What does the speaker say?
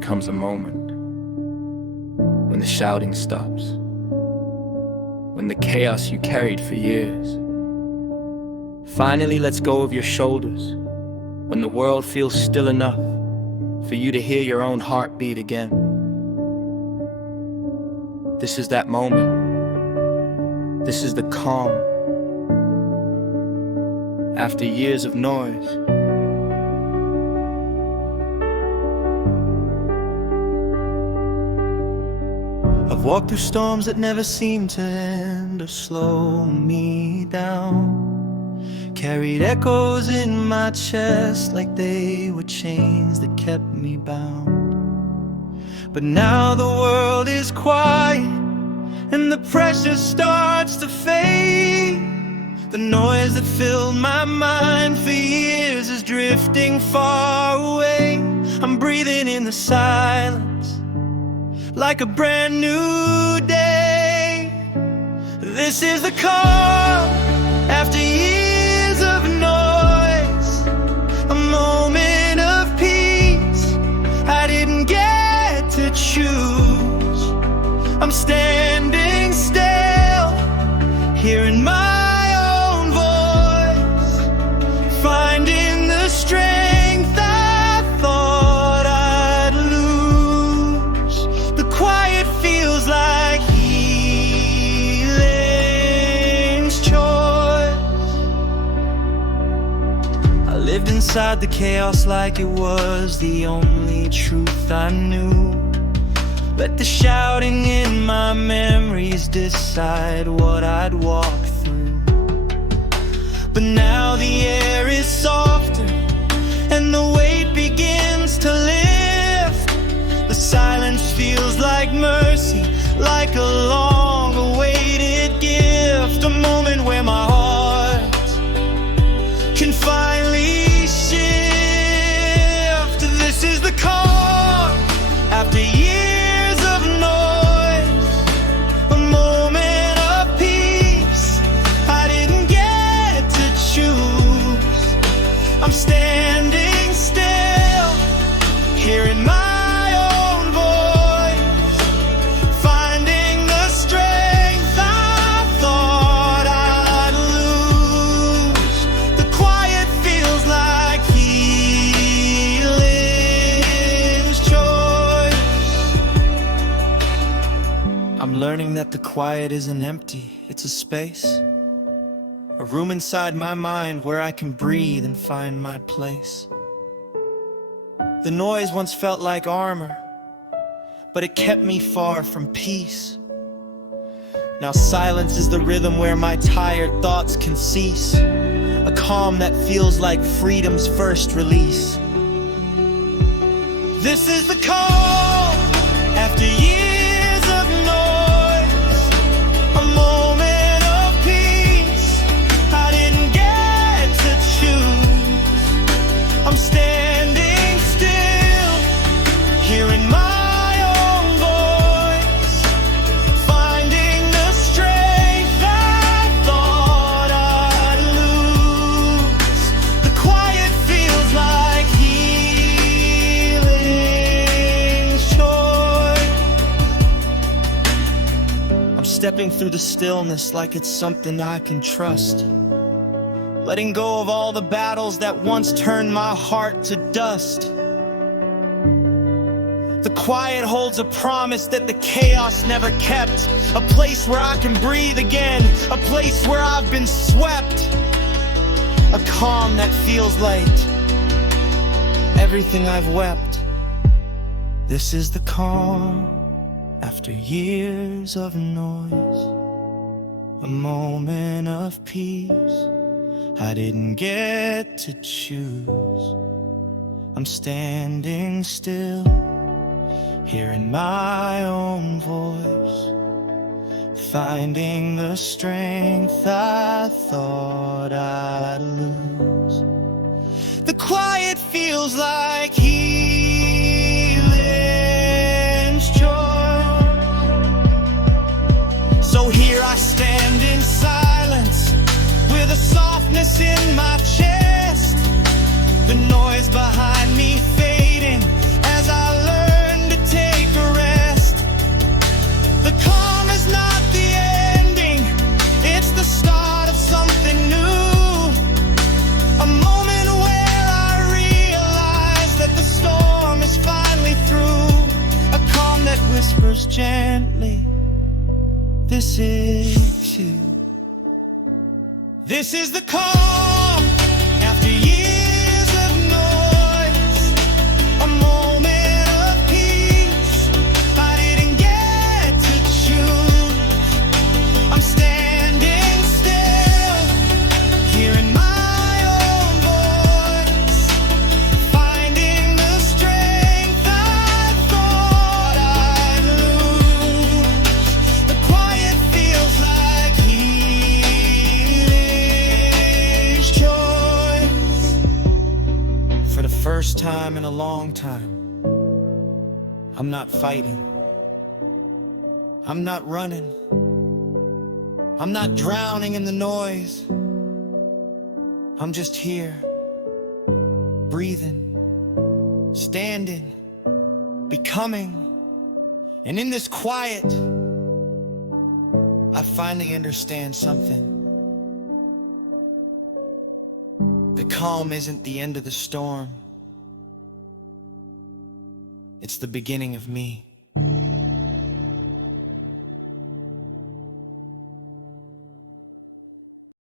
comes a moment when the shouting stops, when the chaos you carried for years finally lets go of your shoulders, when the world feels still enough for you to hear your own heartbeat again. This is that moment. This is the calm after years of noise. I've walked through storms that never seem to end or slow me down. Carried echoes in my chest like they were chains that kept me bound. But now the world is quiet and the pressure starts to fade. The noise that filled my mind for years is drifting far away. I'm breathing in the silence like a brand new day. This is the call after years of noise, a moment of peace I didn't get to choose. I'm standing still, hearing my own voice, finding the strength I thought I'd lose. The quiet feels like healing's choice. I lived inside the chaos like it was the only truth I knew. Let the shouting in my memories decide what I'd walk through. But now the air is softer and the weight begins to lift. The silence feels like mercy, like a long-awaited gift. A moment where my heart can finally shift. This is the call after years of noise, a moment of peace I didn't get to choose. I'm standing still, hearing my own voice, finding the strength I thought I'd lose. The quiet feels like healing's choice. I'm learning that the quiet isn't empty, it's a space, a room inside my mind where I can breathe and find my place. The noise once felt like armor, but it kept me far from peace. Now silence is the rhythm where my tired thoughts can cease, a calm that feels like freedom's first release. This is the call after years of noise, a moment of peace I didn't get to choose. I'm standing still, hearing my own voice, finding the strength I thought I'd lose. The quiet feels like healing's choice. I'm stepping through the stillness like it's something I can trust, letting go of all the battles that once turned my heart to dust. The quiet holds a promise that the chaos never kept, a place where I can breathe again, a place where I've been swept, a calm that feels like everything I've wept. This is the calm after years of noise, a moment of peace I didn't get to choose. I'm standing still, hearing my own voice, finding the strength I thought I'd lose. The quiet feels like healing's choice. So here I stand in silence, with a softness in my chest, the noise behind me fading as I learn misses you. This is the calm after years of noise, a moment of peace I didn't get to choose. I'm standing still, hearing my own voice, finding the strength I thought I'd lose. The quiet feels like healing's choice. For the first time in a long time, I'm not fighting, I'm not running, I'm not drowning in the noise. I'm just here, breathing, standing, becoming. And in this quiet, I finally understand something. The calm isn't the end of the storm. It's the beginning of me.